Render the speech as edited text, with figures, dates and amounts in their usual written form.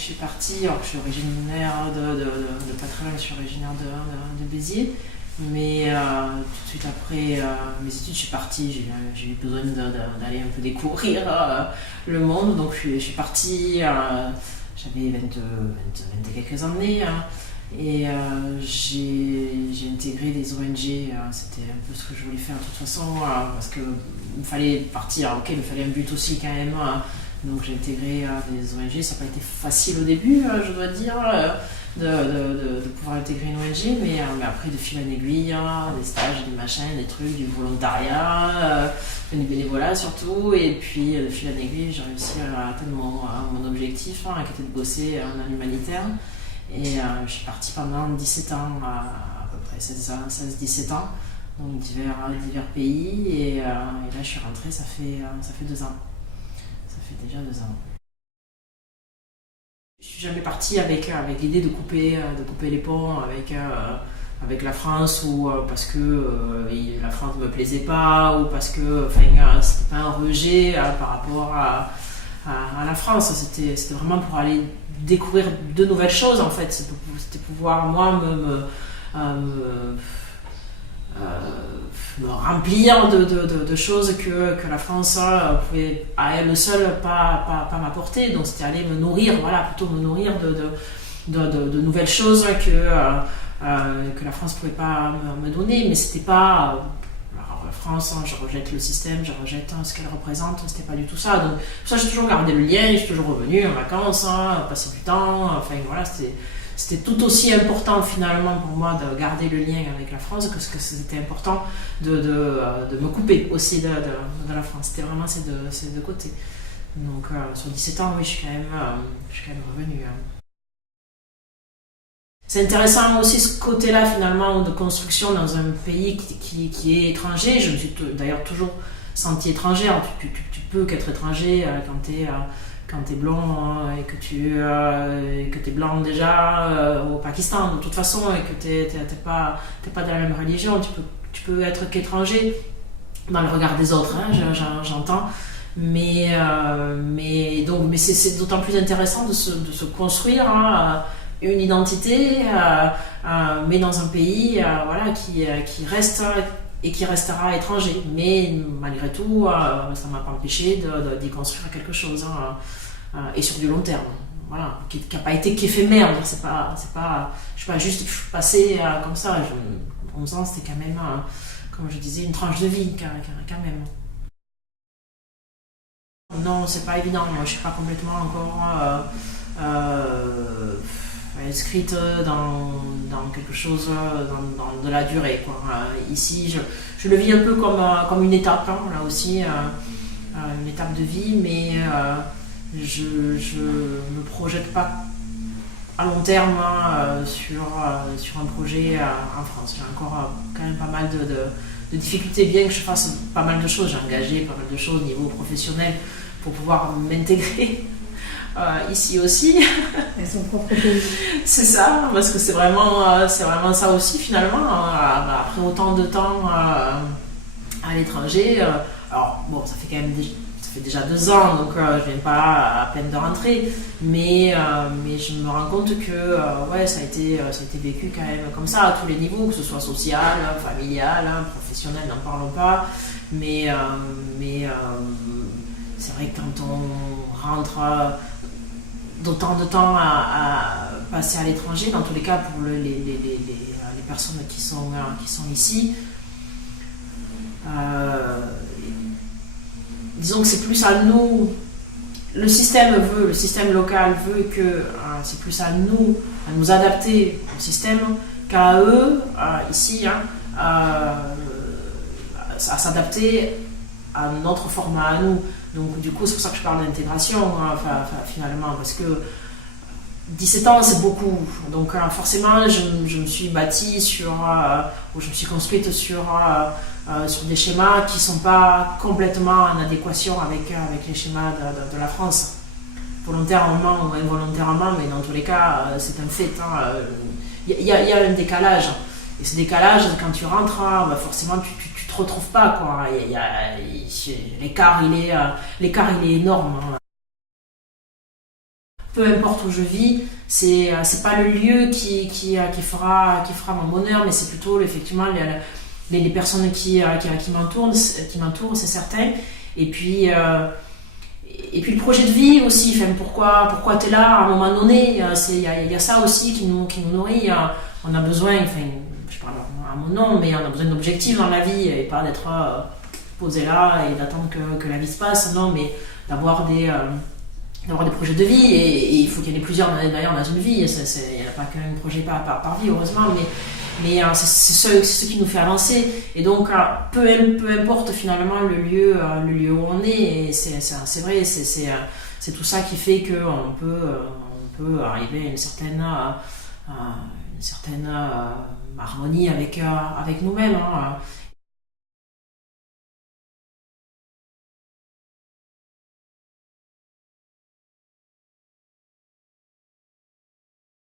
suis partie, alors que je suis originaire de pas très loin, je suis originaire de Béziers. Mais tout de suite après mes études, je suis partie, j'ai eu besoin d'aller un peu découvrir le monde. Donc je suis partie, j'avais 20 et quelques années. Et j'ai intégré des ONG, c'était un peu ce que je voulais faire de toute façon, parce qu'il me fallait partir, ok, il me fallait un but aussi quand même. Donc j'ai intégré des ONG, ça n'a pas été facile au début, je dois dire, de pouvoir intégrer une ONG, mais après de fil en aiguille, des stages, des machins, des trucs, du volontariat, du bénévolat surtout, et puis de fil en aiguille, j'ai réussi à atteindre mon objectif, qui était de bosser en humanitaire. Et je suis partie pendant 17 ans, à peu près 16-17 ans, donc divers pays, et là je suis rentrée, ça fait 2 ans. Ça fait déjà 2 ans. Je suis jamais partie avec l'idée de couper les ponts avec la France, ou parce que la France ne me plaisait pas, ou parce que c'était pas un rejet par rapport à la France. C'était vraiment pour aller découvrir de nouvelles choses en fait. C'était pouvoir moi me remplir de choses que la France pouvait à elle seule pas m'apporter. Donc c'était aller me nourrir, plutôt me nourrir de nouvelles choses que la France pouvait pas me donner. Mais c'était pas la France, je rejette le système, je rejette ce qu'elle représente, c'était pas du tout ça. Donc ça, j'ai toujours gardé le lien, je suis toujours revenue en vacances, passer du temps, c'était tout aussi important finalement pour moi de garder le lien avec la France que c'était important de me couper aussi de la France. C'était vraiment ces deux côtés. Donc sur 17 ans, oui, je suis quand même revenue. C'est intéressant aussi ce côté-là finalement de construction dans un pays qui est étranger. Je me suis d'ailleurs toujours sentie étrangère. Tu peux qu'être étranger quand t'es blond et que t'es blanc déjà au Pakistan de toute façon, et que t'es pas de la même religion. Tu peux être qu'étranger dans le regard des autres, j'entends. Mais c'est d'autant plus intéressant de se construire une identité, mais dans un pays qui reste et qui restera étranger. Mais malgré tout, ça ne m'a pas empêché d'y construire quelque chose, et sur du long terme. Voilà, qui n'a pas été qu'éphémère. Je suis pas juste passée comme ça. 11 ans, c'était quand même, comme je disais, une tranche de vie quand même. Non, c'est pas évident. Moi, je suis pas complètement encore inscrite dans quelque chose, dans de la durée, quoi. Ici, je le vis un peu comme une étape, là aussi, une étape de vie, mais je me projette pas à long terme sur un projet en France. J'ai encore quand même pas mal de difficultés, bien que je fasse pas mal de choses. J'ai engagé pas mal de choses au niveau professionnel pour pouvoir m'intégrer ici aussi. Et son propre pays. C'est ça, parce que c'est vraiment ça aussi finalement. Après autant de temps à l'étranger, alors bon, ça fait déjà 2 ans, donc je viens pas à peine de rentrer, mais je me rends compte que ça a été vécu quand même comme ça à tous les niveaux, que ce soit social, familial, professionnel, n'en parlons pas, mais c'est vrai que quand on rentre d'autant de temps à passer à l'étranger, dans tous les cas pour les personnes qui sont ici, disons que c'est plus à nous, le système local veut que c'est plus à nous adapter au système qu'à eux, ici, à s'adapter à notre format à nous. Donc du coup, c'est pour ça que je parle d'intégration, finalement, parce que 17 ans, c'est beaucoup. Donc forcément, je me suis bâtie ou je me suis construite sur des schémas qui ne sont pas complètement en adéquation avec les schémas de la France. Volontairement ou involontairement, mais dans tous les cas, c'est un fait. Il y a un décalage. Et ce décalage, quand tu rentres, forcément, tu te retrouves pas, quoi. L'écart, il est énorme. peu importe où je vis, c'est pas le lieu qui fera mon bonheur, mais c'est plutôt effectivement les personnes qui m'entourent, c'est certain. Et puis le projet de vie aussi, enfin, pourquoi tu es là à un moment donné, il y a ça aussi qui nous nourrit. On a besoin, enfin, je parle à mon nom, mais on a besoin d'objectifs dans la vie et pas d'être posé là et d'attendre que la vie se passe, non, mais d'avoir des projets de vie, et il faut qu'il y en ait plusieurs d'ailleurs dans une vie, il n'y a pas qu'un projet par vie, heureusement, mais c'est ce qui nous fait avancer. Et donc peu importe finalement le lieu où on est, et c'est vrai, c'est tout ça qui fait qu'on peut arriver à une certaine harmonie avec nous-mêmes, hein.